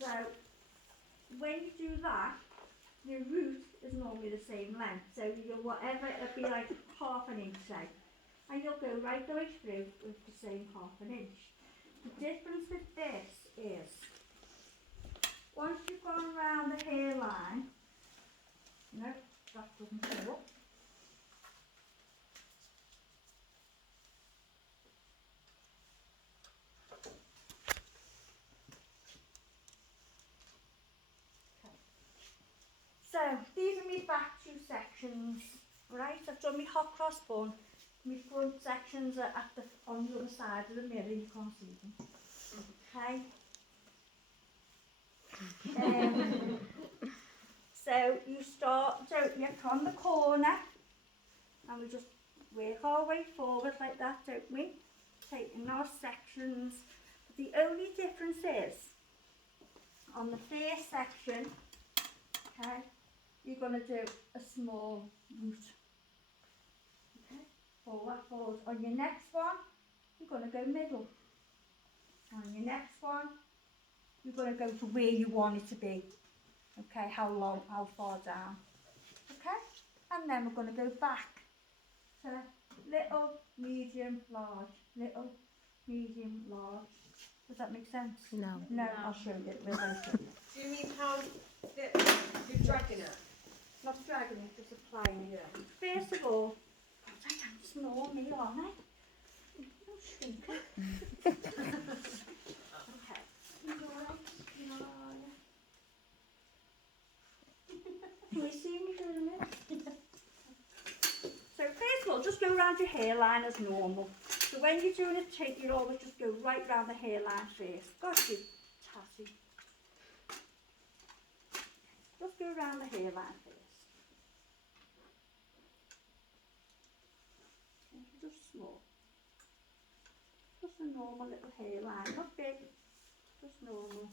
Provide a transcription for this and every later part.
So when you do that, your root is normally the same length. So you'll whatever, it'll be like half an inch say. And you'll go right the way through with the same half an inch. The difference with this is, once you've gone around the hairline, no, that doesn't go up. So these are my back two sections, right? I've done my hot cross bun. My front sections are at the on the other side of the mirror. You can't see them. Okay. So you start, don't you, from the corner, and we just work our way forward like that, don't we? Taking our sections. But the only difference is, on the first section, okay, you're going to do a small root. Okay, forward. On your next one, you're going to go middle. On your next one, you're going to go to where you want it to be. Okay, how long, how far down. Okay, and then we're going to go back to little, medium, large, little, medium, large. Does that make sense? No. No, I'll show you. We'll show you. Do you mean how you're dragging it? Not dragging it, just applying it. Yeah. First of all, I can't snore me, aren't I? Don't shrink it. Okay. You alright? You alright? Can you see me doing it? So first of all, just go around your hairline as normal. So when you're doing a take, you always just go right round the hairline first. Got you, Tatty. Just go around the hairline first. Just small. Just a normal little hairline, not big, just normal.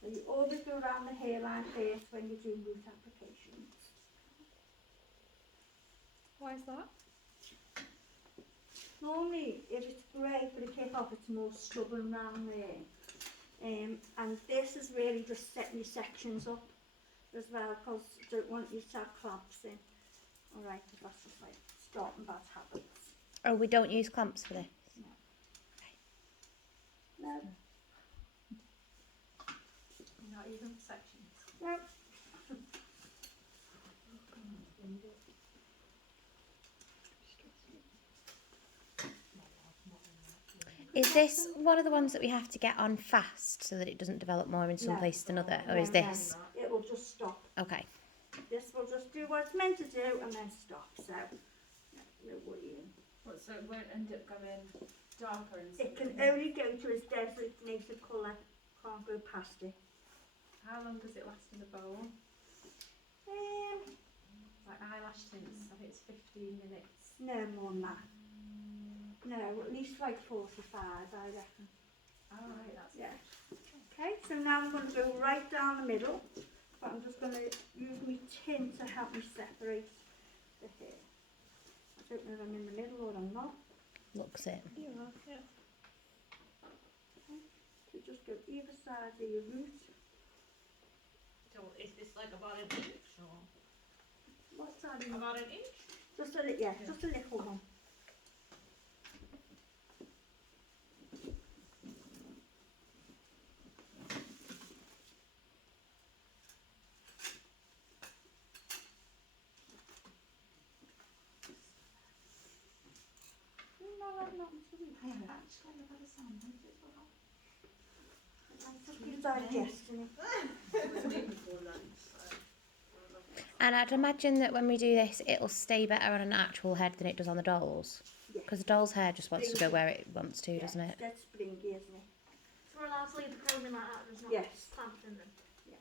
So you always go around the hairline first when you're doing root applications. Why is that? Normally, if it's grey for the kick-off, it's more stubborn round there. And this is really just setting your sections up as well, because I don't want you to have clamps in. Alright, that's just like starting bad habits. Oh, we don't use clamps for this? No. Not even for sections. No. Is this one of the ones that we have to get on fast so that it doesn't develop more in some No. places than other? Or No, is this? no, it will just stop. Okay. This will just do what it's meant to do and then stop. So, no worrying. What, so it won't end up going darker and stuff? It can only go to its designated colour. Can't go past it. How long does it last in the bowl? Like eyelash tints, I think it's 15 minutes. No more than that. No, at least like 45, I reckon. Alright, that's Yeah. Okay, so now I'm going to go right down the middle, but I'm just going to use my tin to help me separate the hair. I don't know if I'm in the middle or I'm not. Looks it. You are, yeah. Okay. So just go either side of your root. So is this like about an inch or? What side of your About an inch? Just a little, yeah, just a little one. No, I'm not. I am actually about a sandwich as well. I'm digesting it. And I'd imagine that when we do this, it'll stay better on an actual head than it does on the doll's. Yeah. Because the doll's hair just wants to go where it wants to, doesn't it? That's springy, isn't it? So we're allowed to leave the comb in like that, there's not Yes. clamps in them. Yeah.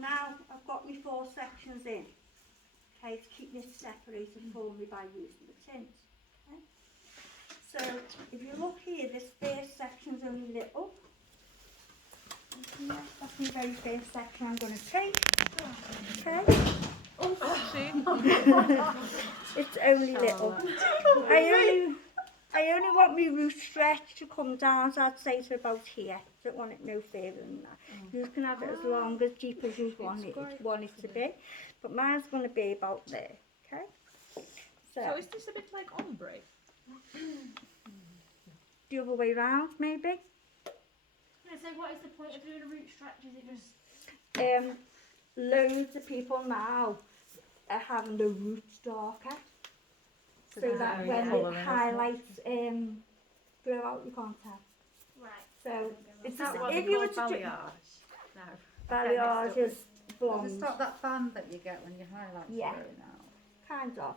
now I've got my 4 sections in. Okay, to keep this separated for me by using the tint. Okay. So if you look here, this first section's only little. That's my very first section I'm going to take. Okay. It's only little. I only want my root stretch to come down, so I'd say to about here. Don't want it no further than that. You can have it as long, as deep as you want it to be. But mine's going to be about there. Okay. So is this a bit like ombre? The other way round, maybe. So what is the point of doing a root stretch? Is it just... Loads of people now are having the roots darker, so that when it highlights grow out, you can't tell. Right. So it's Is that just, what if they you were call to do balayage? No. balayage is Has it blonde, stopped that band that you get when you highlight Yeah. through now? kind of.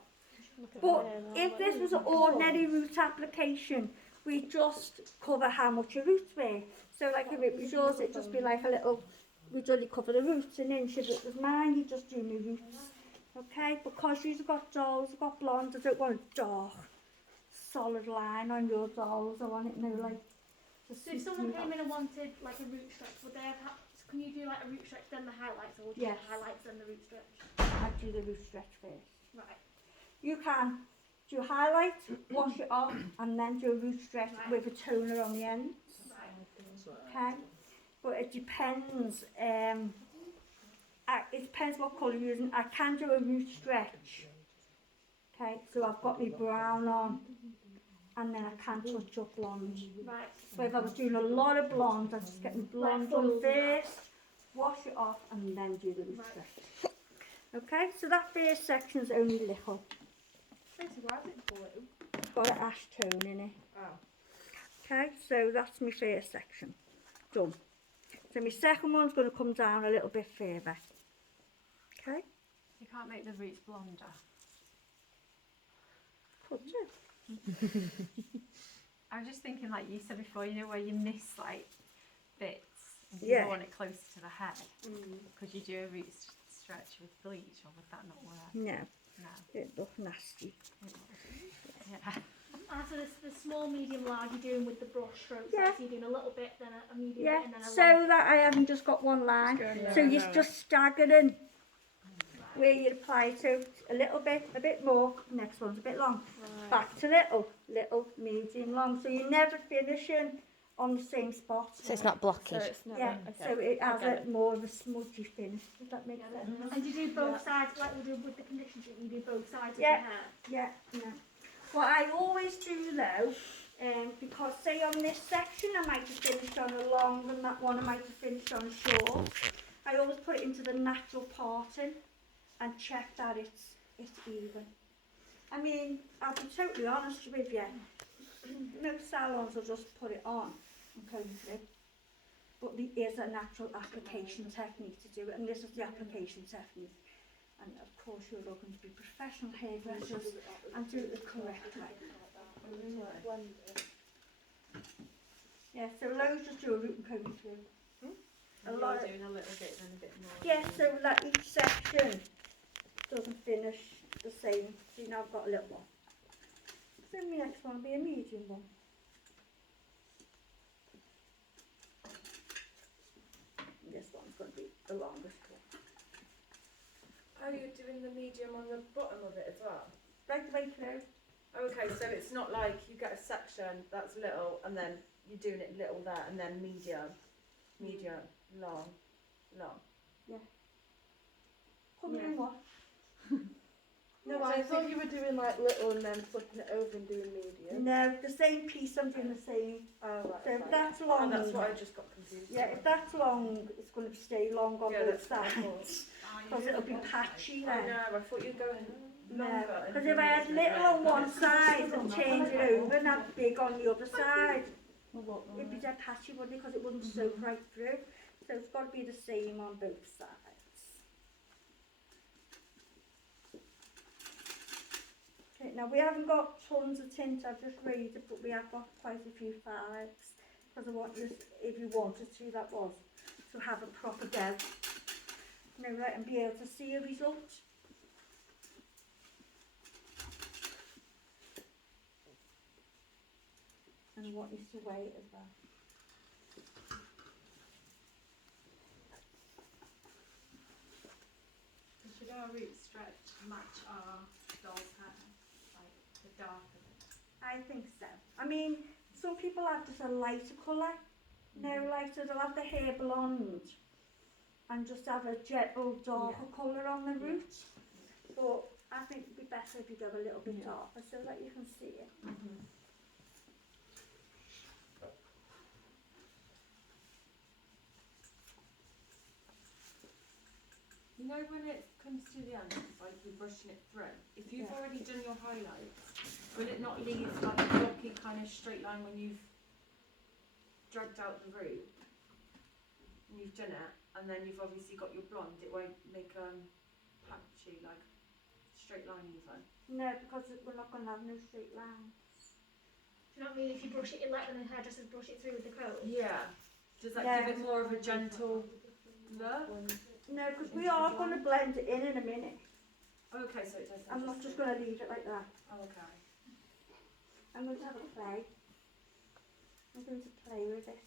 But if this was an ordinary root application, we just cover how much your roots were. So like if it was yours, it'd just be like a little, we'd only cover the roots an inch. If it was mine, you'd just do my roots. Okay, because you've got dolls, you've got blondes, I don't want a dark, solid line on your dolls. I want it no like. Just So if someone came in and wanted like a root stretch, would they have can you do like a root stretch then the highlights, or would you Yes. do the highlights then the root stretch? I'd do the root stretch first. Right. You can do highlight, wash it off, and then do a root stretch with a toner on the ends. Okay, but it depends. It depends what colour you're using. I can do a root stretch. Okay, so I've got my brown on, and then I can touch up blonde. Right. So if I was doing a lot of blonde, I'd just get my blonde on first, wash it off, and then do the root stretch. Okay, so that first section's only little. Tracy, why is it blue? It's got an ash tone in it. Oh. Okay, so that's my first section. Done. So my second one's going to come down a little bit further. Okay, You can't make the roots blonder. could do. I was just thinking, like you said before, you know, where you miss like bits and you Yeah. want it closer to the head. Could you do a root stretch with bleach, or would that not work? No, No. it looks nasty. Yeah. So the small, medium, large you're doing with the brush strokes. Yeah. Like, so you're doing a little bit, then a medium Yeah, bit, and then a so long. that I haven't just got one line. So you're just staggering where you apply to a little bit, a bit more, next one's a bit long. Back to little, little, medium, long. So you're never finishing on the same spot. So it's not blocky. Yeah, so it has a more of a smudgy finish. Does that make sense? And you do both sides, like we do with the condition sheet, you do both sides Yeah. of the hair. Yeah, yeah. What I always do though, because say on this section I might have finished on a long and that one I might have finished on a short, I always put it into the natural parting and check that it's even. I mean, I'll be totally honest with you, most salons will just put it on and comb through. But there is a natural application technique to do it, and this is the application technique. And of course you're looking to be professional hairdressers and do it the correct way. Yeah, so loads just do a root and comb through. A lot of, doing a little bit, then a bit more. yeah, so that each section doesn't finish the same. See, now I've got a little one. So my next one will be a medium one. And this one's going to be the longest one. Are you doing the medium on the bottom of it as well? Right the way through. Okay, so it's not like you get a section that's little and then you're doing it little there and then medium, long. Put me in what? No, I thought you were doing like little and then flipping it over and doing medium. No, the same piece, I'm doing the same. Oh, right. So if fine. that's Oh, long, that's what I just got confused. yeah, if that's long, it's going to stay long on Yeah, both that's what I sides. Because it'll be patchy I then. know, I thought you were going No, longer. and because if I had doing little on one side and change it over and have big on the other side, it'd be dead patchy, wouldn't it? Because it wouldn't soak right through. So it's got to be the same on both sides. Okay, now we haven't got tons of tint, I've just raised it, but we have got quite a few fives. Because I want this, if you wanted to, that was, to have a proper go. you know, like, and be able to see a result. And I want you to weigh it as well. Should our roots stretch match our doll's hair? Like the dark of it? I think so. I mean, some people have just a lighter colour, you know, like, so they'll have the hair blonde and just have a gentle darker colour on the roots. But I think it'd be better if you go a little bit darker so that you can see it. You know when it comes to the end, it's like you're brushing it through. If you've already done your highlights, will it not leave like a blocky kind of straight line when you've dragged out the root and you've done it, and then you've obviously got your blonde? It won't make patchy like straight line even. No, because we're not going to have no straight lines. Do you know what I mean? If you brush it, like when the hairdressers brush it through with the comb. Yeah. Does that Yeah. give it more of a gentle look? No, because we are going to blend it in a minute. Okay, so it does. I'm not just going to leave it like that. Oh, okay. I'm going to have a play. I'm going to play with it.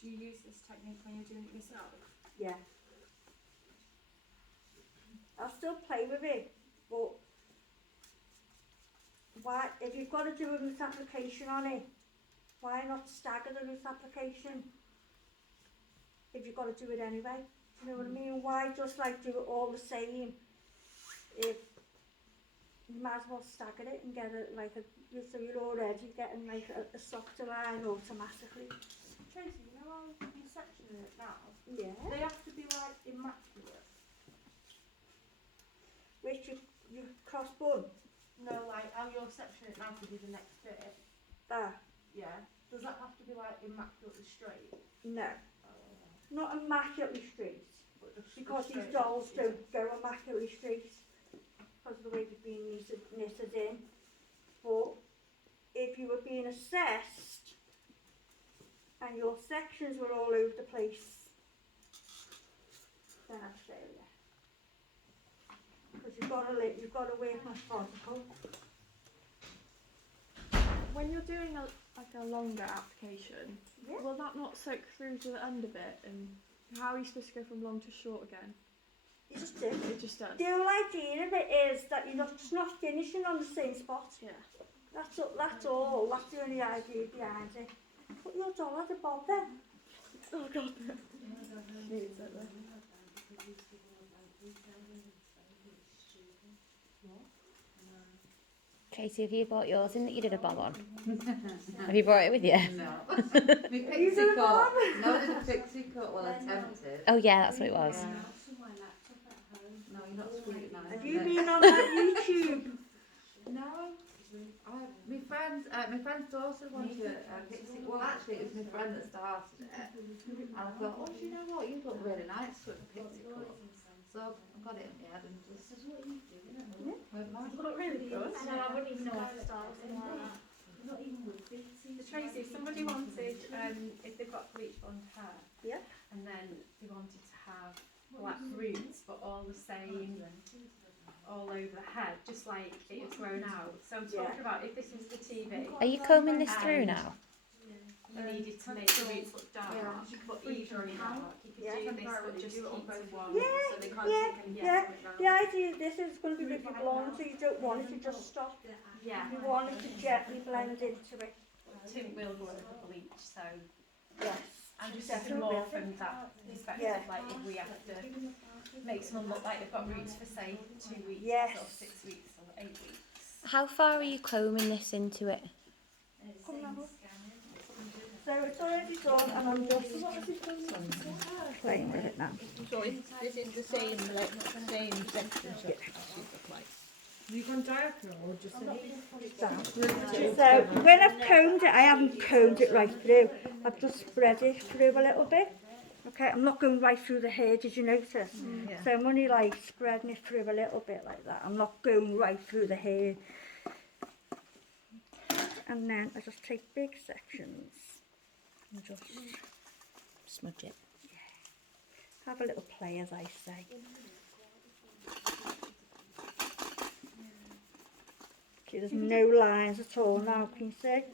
Do you use this technique when you're doing it yourself? Yeah. I'll still play with it, but why, if you've got to do a root application on it, why not stagger the root application? If you've got to do it anyway, do you know what I mean? Why just like do it all the same? If you might as well stagger it and get it like a, so you're already getting like a softer line automatically. Tracy, you know how you're sectioning it now? Yeah. They have to be like immaculate. Which you cross bun. No, like how you're sectioning it now to do the next bit. There. Yeah. Does that have to be like immaculately straight? No. Not immaculately straight. But just Because these straight? dolls don't go immaculately straight because of the way they've been knitted in. But if you were being assessed and your sections were all over the place, then I'd say yeah. Because you've got to work methodical. When you're doing a longer application, Yeah. will that not soak through to the end of it? And how are you supposed to go from long to short again? You just do. It just does. The whole idea of it is that you're just not finishing on the same spot. Yeah. That's all. That's the only idea behind it. Put your doll at the bob then. Oh god. Needs it though. Tracy, have you bought yours in that you did a bob on? Have you brought it with you? No. My pixie cut. No, I did a pixie cut. Well, attempted. Oh yeah, that's what it was. No, you're not sweet nice. Have you been on that YouTube? No. My friend's daughter wanted a pixie. Well, actually, it was my friend that started it. And I thought, oh, do you know what? You look really nice with a pixie cut. So I got it in the head and just said, what are you doing? Went mad. You look really good. I know, I wouldn't even know what to start with something like that. So Tracy, if somebody wanted, if they've got bleach blonde hair, Yeah. and then they wanted to have black roots, but all the same, all over the head, just like it had grown out. So I'm talking about if this was the TV, Are you combing this through now? you needed to make the roots look dark, you could put either in dark, you could Yeah. do this, but just keep to one. So they can't Yeah, take any yeah. point round. The idea of this is going to be really blonde, so you don't want it to just stop. Yeah, You want it to gently blend into it. tint will go over the bleach, so Yes. I'm just Definitely. thinking more from that perspective, Yeah. like if we have to make someone look like they've got roots for say 2 weeks Yes. or 6 weeks or 8 weeks. How far are you combing this into it? So it's already done, and I'm just playing with it now. So this is the same, like, same section. You gone diagonal or just So when I've combed it, I haven't combed it right through. I've just spread it through a little bit. Okay, I'm not going right through the hair, did you notice? Yeah. So I'm only like spreading it through a little bit like that. I'm not going right through the hair. And then I just take big sections and just Smudge it. have a little play, as I say. See, there's no lines at all now, can you see? That's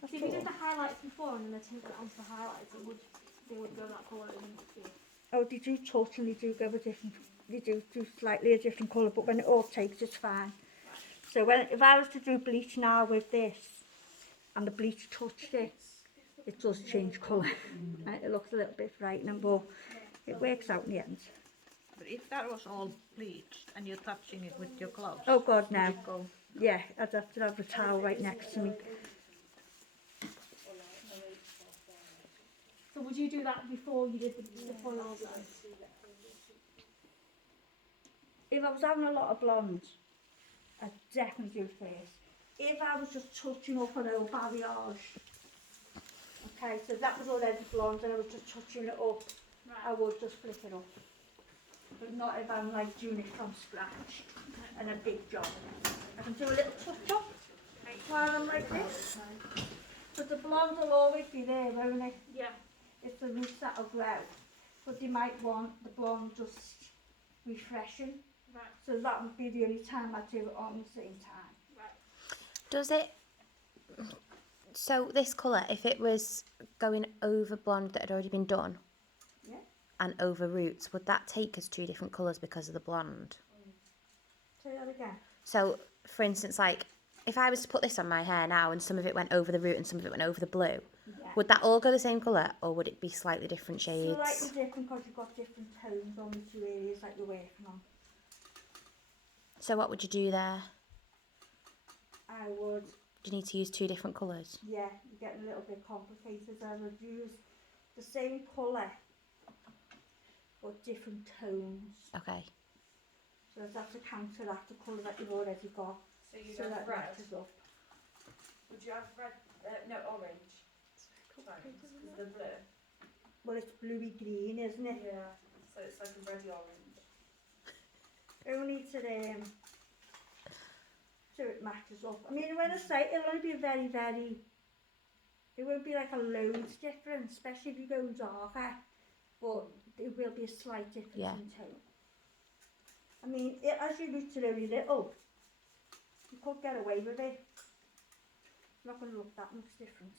So if you all. did the highlights before and then the tint went onto the highlights, they would go that colour and then Oh, they do totally do go a different, they do slightly a different colour, but when it all takes, it's fine. So if I was to do bleach now with this, and the bleach touched it, it does change colour. Right? It looks a little bit frightening, but it works out in the end. But if that was all bleached and you're touching it with your gloves, Oh God, would no. it go? Yeah, I'd have to have a towel right next to me. So would you do that before you did the foils then? If I was having a lot of blonde, I'd definitely do first. If I was just touching up an old balayage, okay, so that was already blonde and I was just touching it up, I would just flick it up. But not if I'm like doing it from scratch and a big job. I can do a little touch up while I'm like this. But the blonde will always be there, won't it? Yeah. It's the roots that'll grow. But they might want the blonde just refreshing. Right. So that would be the only time I do it on the same time. Right. Does it? So this colour, if it was going over blonde that had already been done, Yeah. and over roots, would that take us two different colours because of the blonde? Say that again. So, for instance, like if I was to put this on my hair now, and some of it went over the root and some of it went over the blue, Yeah. would that all go the same colour, or would it be slightly different shades? Slightly different because you've got different tones on the two areas that you're working on. So what would you do there? I would, Do you need to use two different colours? yeah, you're getting a little bit complicated. I would use the same colour but different tones. Okay. So I'd have to counteract the colour that you've already got. So you'd So have that red. matches up. Would you have red? No, orange. Sorry, is the blue? Well, it's bluey green, isn't it? Yeah. So it's like a reddy orange. Only so it matches up. I mean, when I say it'll only be very, very, it won't be like a loads difference, especially if you go darker, but there will be a slight difference Yeah. in tone. I mean, as your roots are only little, you could get away with it. It's not going to look that much different.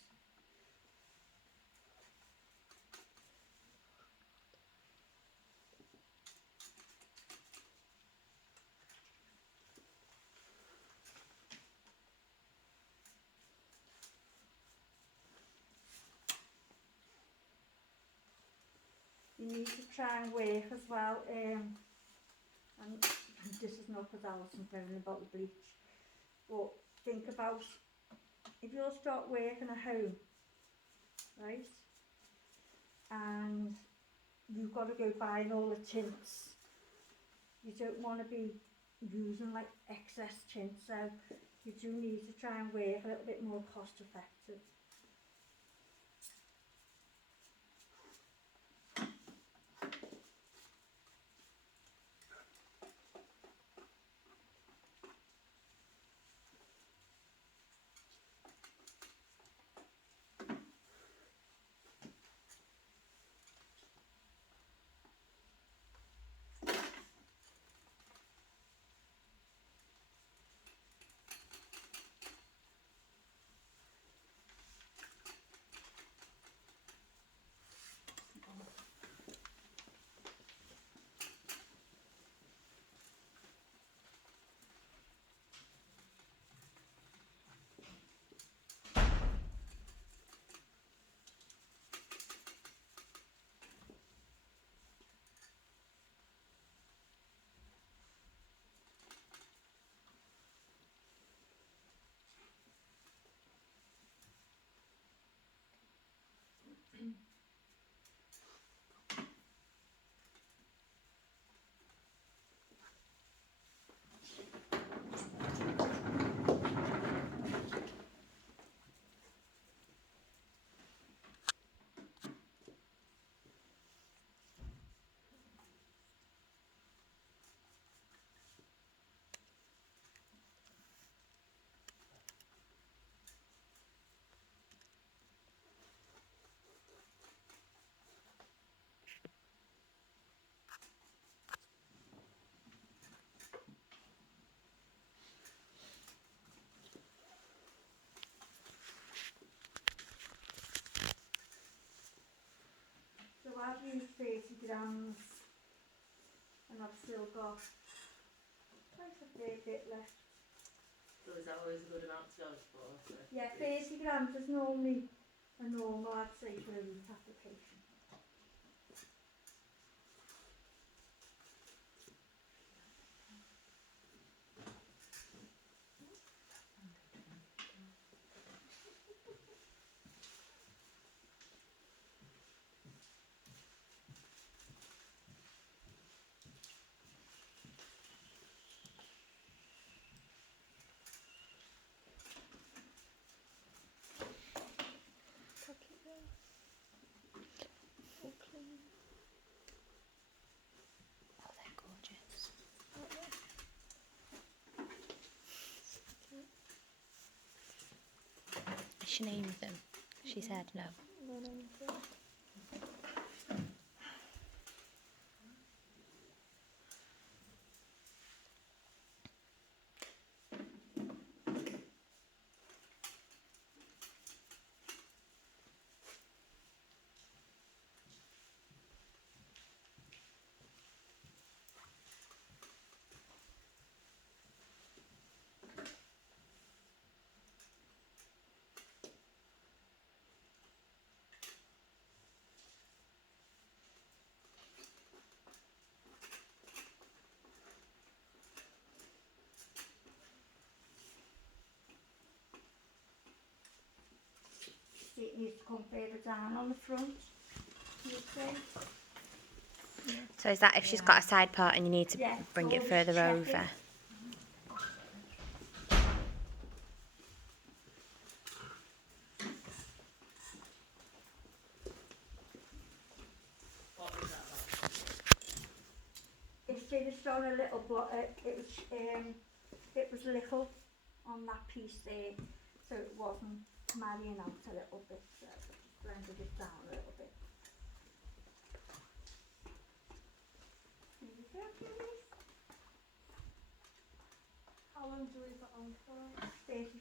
You need to try and work as well, and this is not because Alison's knowing about the bleach, but think about if you'll start working at home, right, and you've got to go buying all the tints, you don't want to be using like excess tint, so you do need to try and work a little bit more cost effective. used 30 grams and I've still got quite a fair bit left. So is that always a good amount to go for? So Yeah, 30 grams is normally a normal, I'd say, for a root application. Oh, they're gorgeous. Has she named them? She said no. See, it needs to come further down on the front. You see? So is that if she's got a side part and you need to Yeah, bring so it always further check over? it. what is that about? It's finished on a little it was little on that piece there, so it wasn't marrying out a little bit, so I just blended it down a little bit. There you go, please. How long do we leave that on for? 35